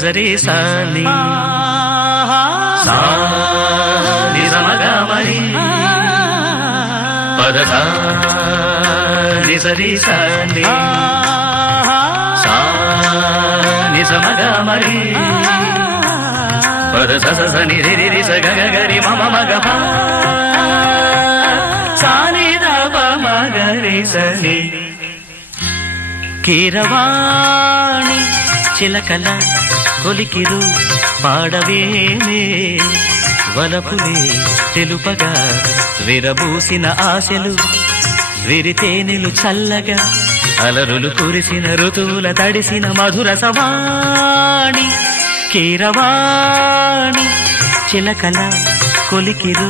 నిజరి సాని సా నిజమగమరి పదస నిజరి సాని సా నిజమగమరి పదస స ని రి రి స గ గ రి మ మ మ గ ప సా ని ద ప మ గ రి స ని కీరవాణి చిలకల కొలికిరు పాడవేమే వలపులే తెలుపగా విరబూసిన ఆశలు విరితేనెలు చల్లగా అలరులు కురిసిన ఋతువుల తడిసిన మధుర సవాణి కీరవాణి చిలకల కొలికిరు